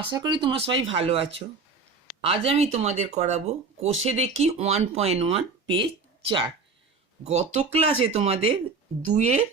আশা করি তোমরা সবাই ভালো আছো। আজ আমি তোমাদের করাবো কোষে দেখি 1.1 পেজ 4। গত ক্লাসে তোমাদের 2-এর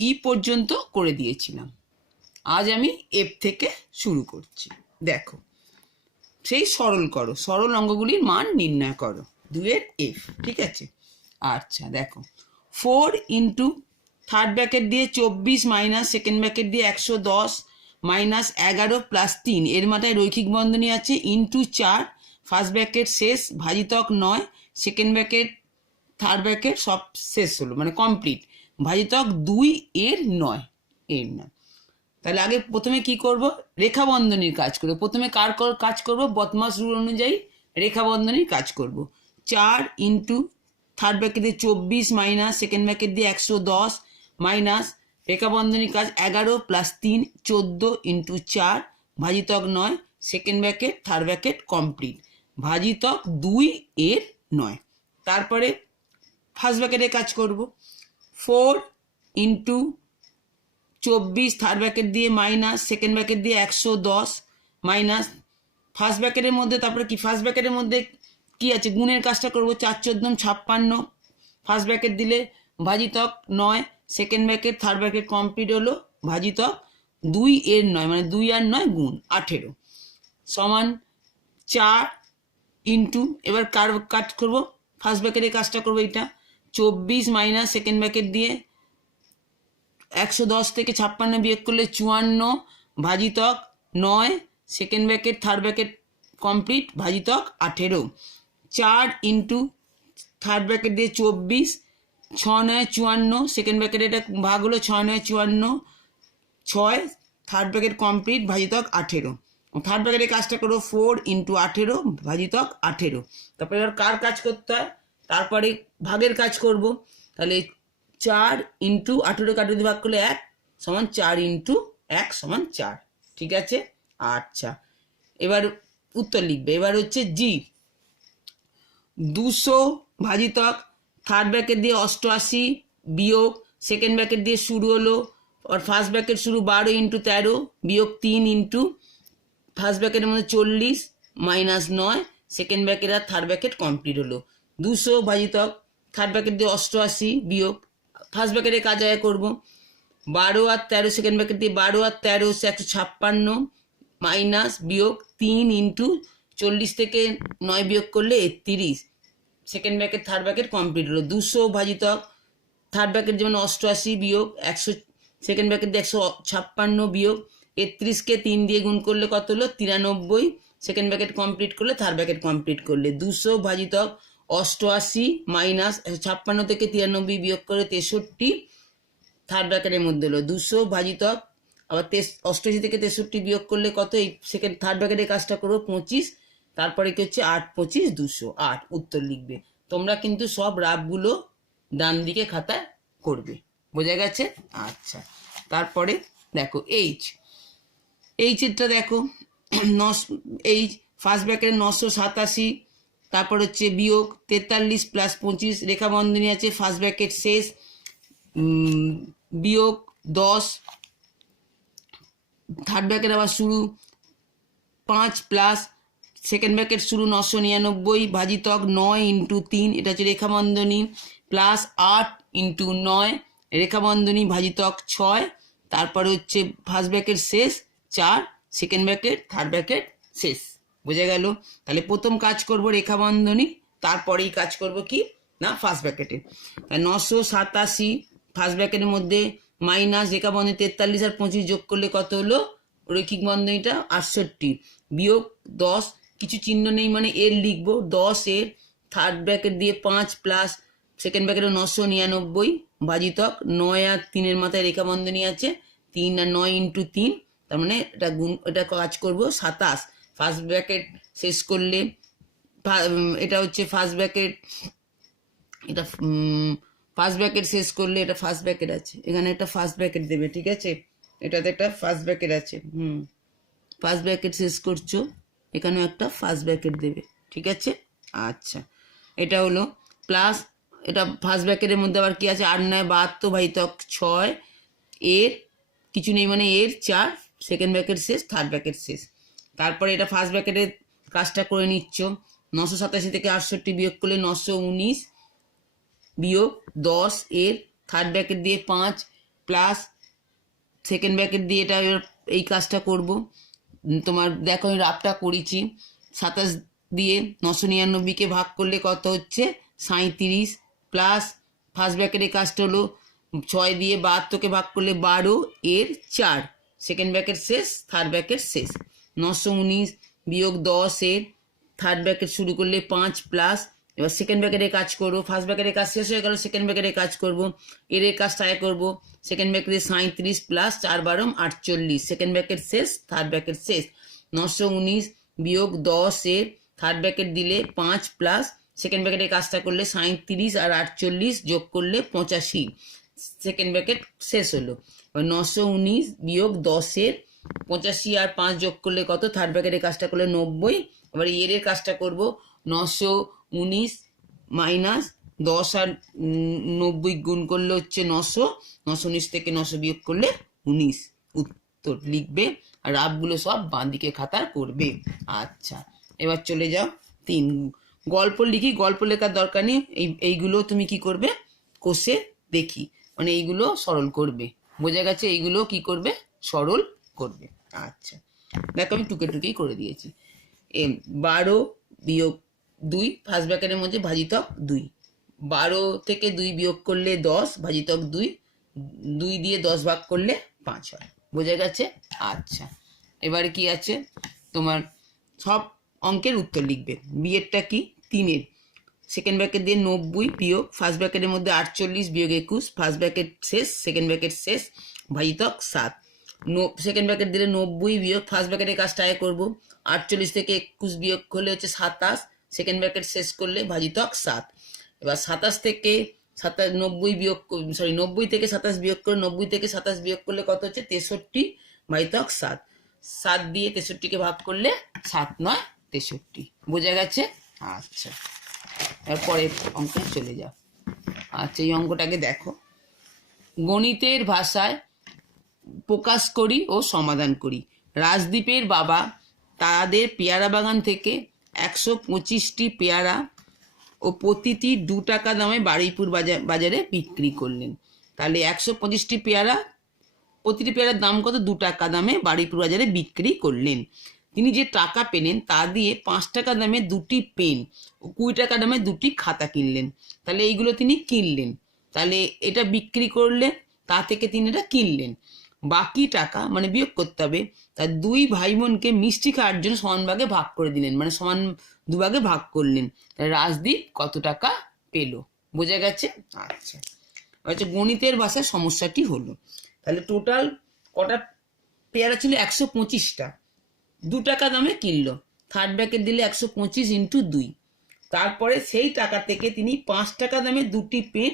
ই পর্যন্ত করে দিয়েছিলাম। আজ আমি এফ থেকে শুরু করছি। দেখো, সেই সরল করো, সরল অঙ্কগুলির মান নির্ণয় করো 2-এর এফ। ঠিক আছে, আচ্ছা দেখো, 4 ইন্টু থার্ড ব্র্যাকেট দিয়ে 24 মাইনাস সেকেন্ড ব্র্যাকেট দিয়ে 110 মাইনাস 11 প্লাস 3 এর মাথায় রৈখিক বন্ধনী আছে ইন্টু 4 ফার্স্ট ব্র্যাকেট শেষ ভাজিতক 9 সেকেন্ড ব্র্যাকেট থার্ড ব্র্যাকেট সব শেষ হলো, মানে কমপ্লিট, ভাজিতক 2 এর 9 এর 9। তাহলে আগে প্রথমে কি করব, রেখা বন্ধনীর কাজ করব। প্রথমে কার কাজ করব, বদমাস রুল অনুযায়ী রেখা বন্ধনীর কাজ করব। 4 ইন্টু থার্ড ব্র্যাকেট দিয়ে 24 মাইনাস সেকেন্ড ব্র্যাকেট দিয়ে 110 মাইনাস রেখা বন্ধনীর কাজ 11 প্লাস 3 14 ইন্টু 4 ভাজিতক 9 second bracket third bracket complete ভাজিতক 2 এর 9। তারপরে ফার্স্ট ব্র্যাকেটে কাজ করব। 4 ইন্টু 24 থার্ড ব্র্যাকেট দিয়ে মাইনাস সেকেন্ড ব্র্যাকেট দিয়ে 110 মাইনাস ফার্স্ট ব্র্যাকেটের মধ্যে, তারপরে কি ফার্স্ট ব্র্যাকেটের মধ্যে কি আছে, গুণের কাজটা করব। 4 14 56 ফার্স্ট ব্র্যাকেট দিলে ভাজিতক 9 second bracket third bracket complete হলো ভাজিতক 2 এর 9, মানে 2 আর 9 গুণ 18 সমান 4 ইন্টু, এবার কাট করব, ফার্স্ট ব্র্যাকেটের কাজটা করবো। এটা 24 মাইনাস সেকেন্ড ব্র্যাকেট দিয়ে 110 থেকে 56 বিয়োগ করলে 54 ভাজিতক 9 second bracket third bracket complete ভাজিতক 18। 4 ইন্টু থার্ড ব্র্যাকেট দিয়ে 24 6 9 54 সেকেন্ড ব্র্যাকেট এটা ভাগ হলো 6 9 54 6 থার্ড ব্র্যাকেট কমপ্লিট ভাজিতক 18। থার্ড ব্র্যাকেটের কাজটা করো 4 ইন্টু 18 ভাজিতক 18। তারপরে এবার কার কাজ করতে হয়, তারপরে ভাগের কাজ করব। তাহলে 4 ইন্টু 18 কাটে দিয়ে ভাগ করলে 1 সমান 4 ইন্টু 1 সমান 4। ঠিক আছে, আচ্ছা এবার উত্তর লিখবে। এবার হচ্ছে জি 200 ভাজিতক থার্ড ব্র্যাকেট দিয়ে 88 বিয়োগ সেকেন্ড ব্র্যাকেট দিয়ে শুরু হলো, আর ফার্স্ট ব্র্যাকেট শুরু 12 ইন্টু 13 বিয়োগ 3 ইন্টু ফার্স্ট ব্র্যাকেটের মধ্যে 40 মাইনাস 9 সেকেন্ড ব্র্যাকেট আর থার্ড ব্র্যাকেট কমপ্লিট হলো। 200 ভাজিতক থার্ড ব্র্যাকেট দিয়ে 88 বিয়োগ ফার্স্ট ব্র্যাকেটের কাজ আয় করবো। 12 আর 13 সেকেন্ড ব্র্যাকেট দিয়ে 12 আর 13 156 মাইনাস বিয়োগ 3 ইন্টু 40 থেকে 9 বিয়োগ করলে 31 second bracket third bracket complete হলো। 200 ভাজিতক থার্ড ব্র্যাকেট যেমন 88 বিয়োগ 100 সেকেন্ড ব্র্যাকেট দিয়ে 156 বিয়োগ 31কে 3 দিয়ে গুণ করলে কত হলো 93 সেকেন্ড ব্র্যাকেট কমপ্লিট করলে থার্ড ব্র্যাকেট কমপ্লিট করলে 200 ভাজিতক 88 মাইনাস 56 থেকে 93 বিয়োগ করে 63 থার্ড ব্র্যাকেটের মধ্যে হলো 200 ভাজিতক আবার 88 থেকে 63 বিয়োগ করলে কত, এই সেকেন্ড থার্ড ব্র্যাকেটের কাজটা করবো 25, তারপরে কি হচ্ছে 8 25 208। উত্তর লিখবে। তোমরা কিন্তু সব রাফগুলো ডান দিকে খাতায় করবে, বোঝা গেছে? আচ্ছা তারপরে দেখো এইচটা দেখো এইচ ফার্স্ট ব্র্যাকেট 987, তারপর হচ্ছে বিয়োগ 43 প্লাস 25 রেখা বন্ধনী আছে ফার্স্ট ব্র্যাকেট শেষ বিয়োগ 10 থার্ড ব্র্যাকেট আবার শুরু 5 প্লাস সেকেন্ড ব্র্যাকেট শুরু 999 ভাজিতক 9 ইন্টু 3 এটা হচ্ছে রেখা বন্ধনী প্লাস 8 ইন্টু 9 রেখা বন্ধনী ভাজিতক 6, তারপরে হচ্ছে ফার্স্ট ব্র্যাকেট শেষ 4 সেকেন্ড ব্র্যাকেট থার্ড ব্র্যাকেট শেষ। বোঝা গেল? তাহলে প্রথম কাজ করব রেখা বন্ধনী, তারপরেই কাজ করব কি না ফার্স্ট ব্র্যাকেটে। 987 ফার্স্ট ব্র্যাকেটের মধ্যে মাইনাস রেখা বন্ধনী 43 আর 25 যোগ করলে কত হলো, রৈখিক বন্ধনীটা 68 বিয়োগ 10 কিছু চিহ্ন নেই মানে এর লিখবো 10 এর থার্ড ব্র্যাকেট দিয়ে 5 প্লাস সেকেন্ড ব্র্যাকেটে 999 ভাজিতক 9 আর 3 এর মাথায় রেখা বন্ধনী আছে 3 আর 9 ইন্টু 3, তার মানে এটা গুণ, এটা কাজ করবো 27 ফার্স্ট ব্র্যাকেট শেষ করলে এটা হচ্ছে ফার্স্ট ব্র্যাকেট, এটা ফার্স্ট ব্র্যাকেট শেষ করলে এটা ফার্স্ট ব্র্যাকেট আছে, এখানে একটা ফার্স্ট ব্র্যাকেট দেবে। ঠিক আছে, এটাতে একটা ফার্স্ট ব্র্যাকেট আছে, ফার্স্ট ব্র্যাকেট শেষ করছো, এখানেও একটা ফার্স্ট ব্র্যাকেট দেবে। ঠিক আছে, আচ্ছা এটা হলো প্লাস এটা ফার্স্ট ব্র্যাকেটের মধ্যে আবার কি আছে 8 9 72 ভাজিতক 6 এর কিছু নেই মানে এর 4 সেকেন্ড ব্র্যাকেট শেষ থার্ড ব্র্যাকেট শেষ তারপরে এটা ফার্স্ট ব্র্যাকেটের কাজটা করে নিচ্ছ। 987 থেকে 68 বিয়োগ করলে 919 বিয়োগ 10 এর থার্ড ব্র্যাকেট দিয়ে 5 প্লাস সেকেন্ড ব্র্যাকেট দিয়ে এটা এই কাজটা করব। তোমার দেখো আমি রাফটা করেছি। 27 দিয়ে 999কে ভাগ করলে কত হচ্ছে 37 প্লাস ফার্স্ট ব্র্যাকেটের কাজটা হলো 6 দিয়ে 72কে ভাগ করলে 12 এর 4 সেকেন্ড ব্র্যাকেট শেষ, থার্ড ব্র্যাকেট শেষ। 919 বিয়োগ 10 এর থার্ড ব্র্যাকেট শুরু করলে 5 প্লাস, এবার সেকেন্ড ব্র্যাকেটের কাজ করবো। ফার্স্ট ব্র্যাকেটের কাজ শেষ হয়ে গেল, সেকেন্ড ব্র্যাকেটের কাজ করব। এর কাজটা আয় করবো। সেকেন্ড ব্র্যাকেটে 37 প্লাস 4 12 48 সেকেন্ড ব্র্যাকেট শেষ, থার্ড ব্র্যাকেট শেষ। 919 বিয়োগ 10 এর থার্ড ব্র্যাকেট দিলে 5 প্লাস সেকেন্ড ব্র্যাকেটের কাজটা করলে 37 আর 48 যোগ করলে 85 সেকেন্ড ব্র্যাকেট শেষ হলো। এবার 919 বিয়োগ 10 এর 85 আর 5 যোগ করলে কত, থার্ড ব্র্যাকেটের কাজটা করলে 90। এবার এর কাজটা করব। 919 মাইনাস 10 আর 90 গুণ করলে হচ্ছে 900, 919 থেকে 900 বিয়োগ করলে 19 উত্তর লিখবে। আর রাফগুলো সব বাঁ দিকে খাতার করবে। আচ্ছা, এবার চলে যাও 3 গল্প লিখি। গল্প লেখার দরকার নেই, এইগুলো তুমি কি করবে, কোষে দেখি, মানে এইগুলো সরল করবে। বোঝা গেছে? এইগুলো কি করবে, সরল করবে। আচ্ছা দেখো আমি টুকে টুকেই করে দিয়েছি। 12 বিয়োগ 2 ফার্স্ট ব্র্যাকেটের মধ্যে ভাজিতক 2, 12 থেকে 2 বিয়োগ করলে 10 ভাজিতক 2, 2 দিয়ে 10 ভাগ করলে 5 হয়। বোঝা গেছে? আচ্ছা এবারে কি আছে, তোমার সব অঙ্কের উত্তর লিখবে। বিয়েরটা কি, 3-এর সেকেন্ড ব্র্যাকেট দিয়ে 90 বিয়োগ ফার্স্ট ব্র্যাকেটের মধ্যে 48 বিয়োগ 21 ফার্স্ট ব্র্যাকেট শেষ, সেকেন্ড ব্র্যাকেট শেষ, ভাজিতক 7। সেকেন্ড ব্র্যাকেট দিলে 90 বিয়োগ ফার্স্ট ব্র্যাকেটের কাজটা আয় করবো। 48 থেকে 21 বিয়োগ করলে হচ্ছে 27 সেকেন্ড ব্র্যাকেট শেষ করলে ভাজিতক 7। এবার 27 থেকে 90 বিয়োগ 90 থেকে 27 বিয়োগ করে 90 থেকে 27 বিয়োগ করলে কত হচ্ছে 63 ভাজিতক 7। 7 দিয়ে 63কে ভাগ করলে 7 9 63। বোঝা গেছে? আচ্ছা এরপরে অঙ্কে চলে যাও। আচ্ছা এই অঙ্কটাকে দেখো। গণিতের ভাষায় প্রকাশ করি ও সমাধান করি। রাজদীপের বাবা তাদের পেয়ারা বাগান থেকে 125টি পেয়ারা ও প্রতিটি 2 টাকা দামে বারুইপুর বাজারে বিক্রি করলেন। তাহলে 125টি পেয়ারা, প্রতিটি পেয়ারার দাম কত, 2 টাকা দামে বারুইপুর বাজারে বিক্রি করলেন। তিনি যে টাকা পেলেন তা দিয়ে 5 টাকা দামে 2টি পেন ও 20 টাকা দামে 2টি খাতা কিনলেন। তাহলে এইগুলো তিনি কিনলেন, তাহলে এটা বিক্রি করলেন, তা থেকে তিনি এটা কিনলেন। বাকি টাকা মানে বিয়োগ করতে হবে। তার 2 ভাই বোনকে মিষ্টি খাওয়ার জন্য সমান ভাগে ভাগ করে দিলেন, মানে সমান 2 ভাগে ভাগ করলেন। তাহলে রাজদীপ কত টাকা পেল। বোঝা গেছে? আচ্ছা আচ্ছা গণিতের ভাষায় সমস্যাটি হলো, তাহলে টোটাল কটা পেয়ারা ছিল, 125টা, 2 টাকা দামে কিনলো। থার্ড ব্র্যাকেট দিলে 125 ইন্টু 2। তারপরে সেই টাকা থেকে তিনি 5 টাকা দামে 2টি পেন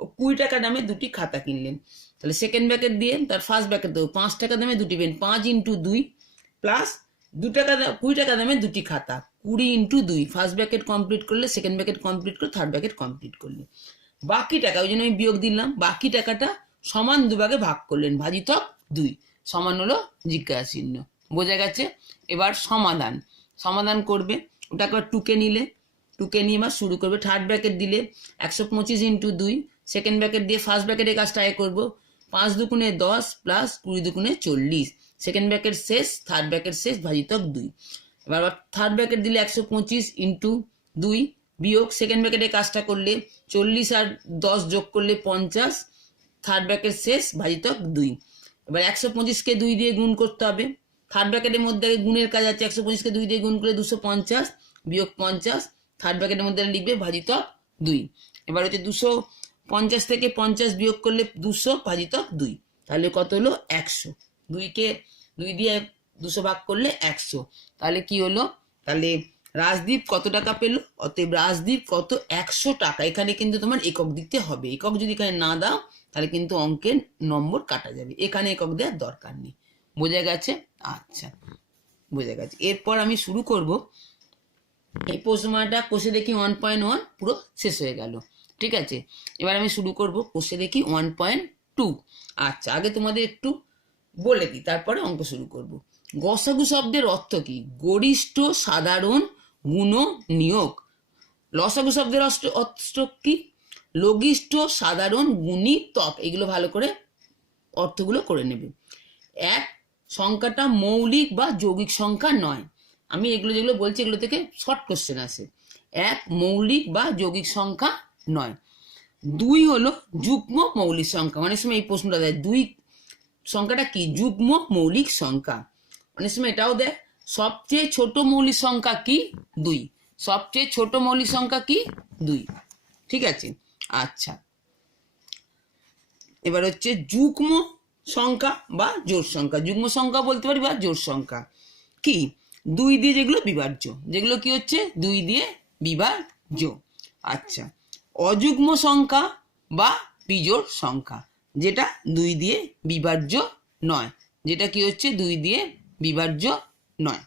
ও 20 টাকা দামে 2টি খাতা কিনলেন। তাহলে সেকেন্ড ব্র্যাকেট দিয়ে তার ফার্স্ট ব্র্যাকেট দেবো, 5 টাকা দামে 2টি পেন, 5 ইন্টু 2 প্লাস 2 টাকা 20 টাকা দামে 2টি খাতা, 20 ইন্টু 2। ফার্স্ট ব্র্যাকেট কমপ্লিট করলে, সেকেন্ড ব্র্যাকেট কমপ্লিট করলে, থার্ড ব্র্যাকেট কমপ্লিট করলে। বাকি টাকা, ওই জন্য আমি বিয়োগ দিলাম, বাকি টাকাটা সমান 2 ভাগে ভাগ করলেন, ভাজিতক 2 সমান হলো জিজ্ঞাসা চিহ্ন। বোঝা গেছে? এবার সমাধান, সমাধান করবে। ওটাকে আবার টুকে নিলে, টুকে নিয়ে এবার শুরু করবে। থার্ড ব্র্যাকেট দিলে 125 ইন্টু 2, সেকেন্ড ব্র্যাকেট দিয়ে ফার্স্ট ব্র্যাকেটের কাজটা আয় করবো। 5 দুগুণে 10 প্লাস 20 দুগুণে 40 সেকেন্ড ব্র্যাকেট শেষ, থার্ড ব্র্যাকেট শেষ, ভাজিতক 2। এবার থার্ড ব্র্যাকেট দিলে 125 ইন্টু 2 বিয়োগ সেকেন্ড ব্র্যাকেটের কাজটা করলে 40 আর 10 যোগ করলে 50 থার্ড ব্র্যাকেট শেষ, ভাজিতক 2। এবার 125কে 2 দিয়ে গুণ করতে হবে। থার্ড ব্র্যাকেটের মধ্যে গুণের কাজ আছে, 125কে 2 দিয়ে গুণ করলে 250 বিয়োগ 50 থার্ড ব্র্যাকেটের মধ্যে লিখবে ভাজিতক 2। এবার হচ্ছে 250 থেকে 50 বিয়োগ করলে 200 ভাজিতক 2। তাহলে কত হলো 100। 2কে 2 দিয়ে 200 ভাগ করলে 100। তাহলে কি হলো, তাহলে রাজদীপ কত টাকা পেল, অতএব রাজদীপ কত, 100 টাকা। এখানে কিন্তু তোমার একক দিতে হবে, একক যদি এখানে না দাও তাহলে কিন্তু অঙ্কের নম্বর কাটা যাবে, এখানে একক দেওয়ার দরকার নেই। বোঝা গেছে? আচ্ছা বোঝা গেছে। এরপর আমি শুরু করব। এই প্রশ্নটা কোষে দেখি 1.1 পুরো শেষ হয়ে গেল, ঠিক আছে। এবার আমি শুরু করব কোষে দেখি 1.2। আচ্ছা আগে তোমাদের একটু বলে দিই, তারপরে অঙ্ক শুরু করব। গসাগু শব্দের অর্থ কি? গরিষ্ঠ, সাধারণ, গুণনীয়ক। লসাগু শব্দের অর্থ কি? লঘিষ্ঠ, সাধারণ, গুণিতক। এগুলো ভালো করে অর্থগুলো করে নেবে। এক, সংখ্যাটা মৌলিক বা যৌগিক সংখ্যা নয়। আমি এগুলো যেগুলো বলছি এগুলো থেকে শর্ট কোশ্চেন আসে। এক, মৌলিক বা যৌগিক সংখ্যা নয়। দুই হলো যুগ্ম মৌলিক সংখ্যা। অনেক সময় এই প্রশ্নটা দেয়, দুই সংখ্যাটা কি? যুগ্ম মৌলিক সংখ্যা। অনেক সময় এটাও দেয়, সবচেয়ে ছোট মৌলিক সংখ্যা কি? দুই। সবচেয়ে ছোট মৌলিক সংখ্যা কি? দুই। ঠিক আছে, আচ্ছা। এবার হচ্ছে যুগ্ম সংখ্যা বা জোড় সংখ্যা। যুগ্ম সংখ্যা বলতে পারি বা জোড় সংখ্যা কি? দুই দিয়ে যেগুলো বিভাজ্য, যেগুলো কি হচ্ছে? দুই দিয়ে বিভাজ্য। আচ্ছা, অযুগ্ম সংখ্যা বা বিজোড় সংখ্যা, যেটা দুই দিয়ে বিভাজ্য নয়, যেটা কি হচ্ছে? দুই দিয়ে বিভাজ্য নয়।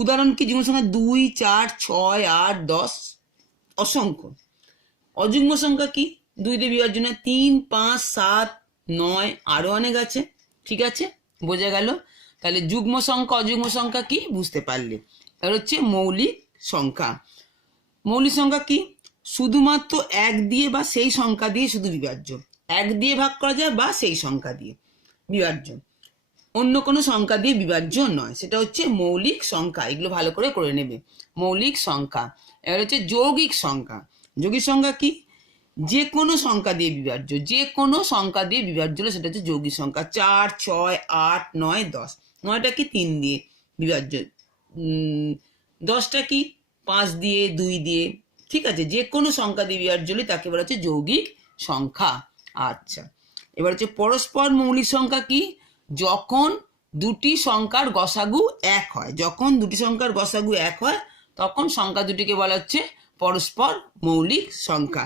উদাহরণ কি? যুগ্ম সংখ্যা 2, 4, 6, 8, 10, অসংখ্য। অযুগ্ম সংখ্যা কি? দুই দিয়ে বিভাজ্য নয়, 3, 5, 7, 9, আরো অনেক আছে। ঠিক আছে, বোঝা গেল? তাহলে যুগ্ম সংখ্যা অযুগ্ম সংখ্যা কি বুঝতে পারলে। আর হচ্ছে মৌলিক সংখ্যা। মৌলিক সংখ্যা কি? শুধুমাত্র এক দিয়ে বা সেই সংখ্যা দিয়ে শুধু বিভাজ্য। এক দিয়ে ভাগ করা যায় বা সেই সংখ্যা দিয়ে বিভাজ্য, অন্য কোনো সংখ্যা দিয়ে বিভাজ্য নয়, সেটা হচ্ছে মৌলিক সংখ্যা। এগুলো ভালো করে করে নেবে। মৌলিক সংখ্যা। এবার হচ্ছে যৌগিক সংখ্যা। যৌগিক সংখ্যা কি? যে কোনো সংখ্যা দিয়ে বিভাজ্য, যে কোনো সংখ্যা দিয়ে বিভাজ্য হলে সেটা হচ্ছে যৌগিক সংখ্যা। 4, 6, 8, 9, 10। 9টা কি? 3 দিয়ে বিভাজ্য। 10টা কি? 5 দিয়ে, 2 দিয়ে। ঠিক আছে, যে কোনো সংখ্যা দিয়ে বিভাজ্য হলে তাকে বলা হচ্ছে যৌগিক সংখ্যা। আচ্ছা, এবার হচ্ছে পরস্পর মৌলিক সংখ্যা কি? যখন দুটি সংখ্যার গসাগু এক হয়। যখন দুটি সংখ্যার গসাগু এক হয় তখন সংখ্যা দুটিকে বলা হচ্ছে পরস্পর মৌলিক সংখ্যা।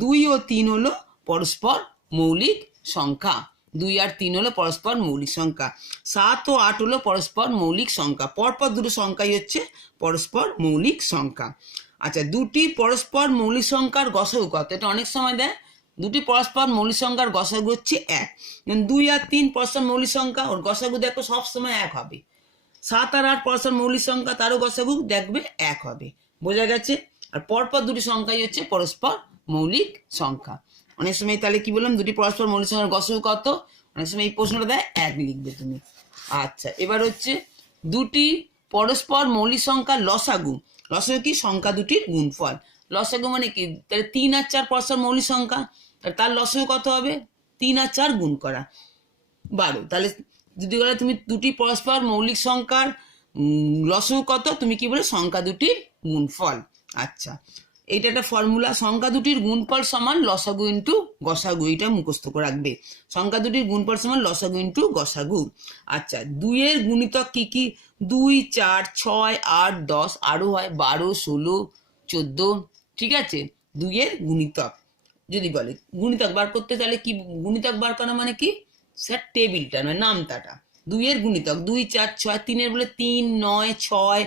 2 ও 3 হলো পরস্পর মৌলিক সংখ্যা। 2 আর 3 হলো পরস্পর মৌলিক সংখ্যা। 7 ও 8 হলো পরস্পর মৌলিক সংখ্যা। পরপর দুটো সংখ্যাই হচ্ছে পরস্পর মৌলিক সংখ্যা। আচ্ছা, দুটি পরস্পর মৌলিক সংখ্যার গসাগু কত? এটা অনেক সময় দেয়। দুটি পরস্পর মৌলিক সংখ্যার গসাগু হচ্ছে 1। 2 আর 3 পরস্পর মৌলিক সংখ্যা, ওর গসাগু দেখো সবসময় 1 হবে। 7 আর 8 পরস্পর মৌলিক সংখ্যা, তারও গসাগু দেখবে 1 হবে। বোঝা গেছে? আর পরপর দুটি সংখ্যাই হচ্ছে পরস্পর মৌলিক সংখ্যা। অনেক সময় তাহলে কি বললাম? দুটি পরস্পর মৌলিক সংখ্যার গসাগু কত? অনেক সময় এই প্রশ্নটা দেয় 1 লিখবে তুমি। আচ্ছা, এবার হচ্ছে দুটি পরস্পর মৌলিক সংখ্যার লসাগু। লসাগু কি? সংখ্যা দুটির গুণফল। লসাগু মানে কি? তাহলে 3 আর 4 পরস্পর মৌলিক সংখ্যা, তার লসাগু কত হবে? 3 আর 4 গুণ করা 12। তাহলে যদি বলে তুমি দুটি পরস্পর মৌলিক সংখ্যার লসাগু কত, তুমি কি বলে? সংখ্যা দুটির গুণফল। আচ্ছা, এইটা একটা ফর্মুলা। সংখ্যা দুটির গুণফল সমান লসাগু ইন্টু গসাগু। এটা মুখস্থ করে রাখবে। সংখ্যা দুটির গুণফল সমান লসাগু ইন্টু গসাগু। আচ্ছা, 2 এর গুণিতক কি কি? 2, 4, 6, 8, 10, আরো হয় 12, 16, 14। ঠিক আছে, 2 এর গুণিতক যদি বলে গুণিতক বার করতে, তাহলে কি? গুণিতক বার করা মানে কি? স্যার টেবিলটা নয়, নামতাটা। 2 এর গুণিতক 2, 4, 6। 3 এর বলে 3, 9, 6,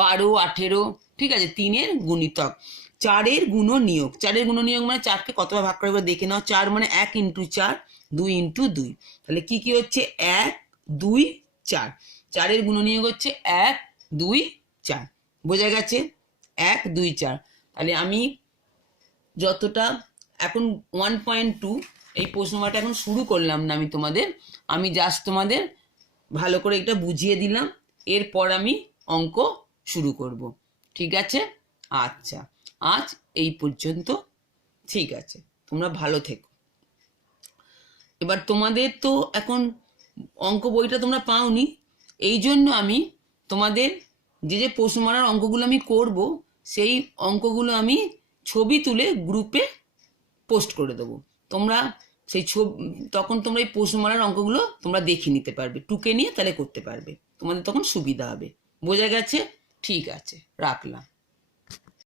12, 18। ঠিক আছে, 3 এর গুণিতক। 4 এর গুণনীয়ক। 4 এর গুণনীয়ক মানে 4কে কতবার ভাগ করে দেখে নাও। 4 মানে 1 ইন্টু 4, 2 ইন্টু 2। তাহলে কি কি হচ্ছে? 1, 2, 4। 4 এর গুণনীয়ক হচ্ছে 1, 2, 4। বোঝা গেছে? 1, 2, 4। তাহলে আমি যতটা এখন 1.2 এই প্রশ্নটা এখন শুরু করলাম না আমি জাস্ট তোমাদের ভালো করে এটা বুঝিয়ে দিলাম। এরপর আমি অঙ্ক শুরু করব। ঠিক আছে? আচ্ছা, আজ এই পর্যন্ত। ঠিক আছে, তোমরা ভালো থেকো। এবার তোমাদের তো এখন অঙ্ক বইটা তোমরা পাওনি, এই জন্য আমি তোমাদের যে প্রশ্নমালার অঙ্কগুলো আমি করব, সেই অঙ্কগুলো আমি ছবি তুলে গ্রুপে পোস্ট করে দেবো। তোমরা সেই তখন তোমরা এই প্রশ্নমালার অঙ্কগুলো তোমরা দেখে নিতে পারবে, টুকে নিয়ে তাহলে করতে পারবে, তোমাদের তখন সুবিধা হবে। বোঝা গেছে? ঠিক আছে, রাখলাম।